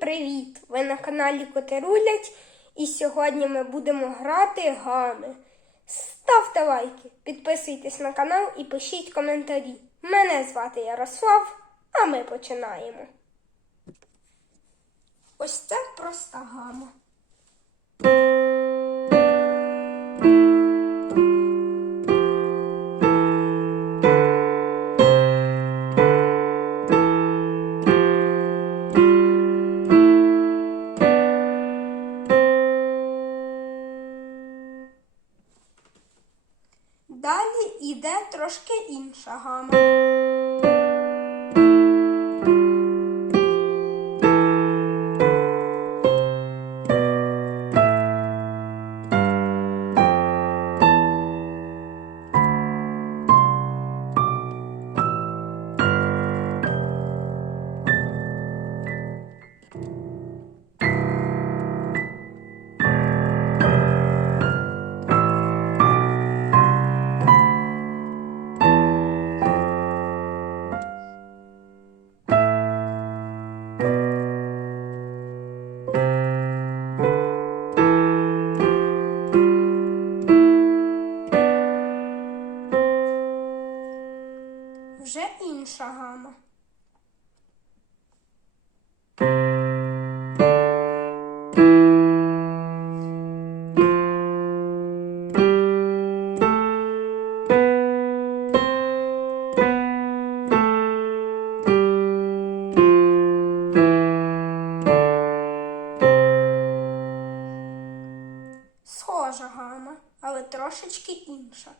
привіт! Ви на каналі Котирулять і сьогодні ми будемо грати гами. Ставте лайки, підписуйтесь на канал і пишіть коментарі. Мене звати Ярослав, а ми починаємо. Ось це проста гама. Йде трошки інша гама. Вже інша гама. Схожа гама, але трошечки інша.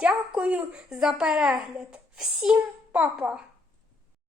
Дякую за перегляд. Всім па-па!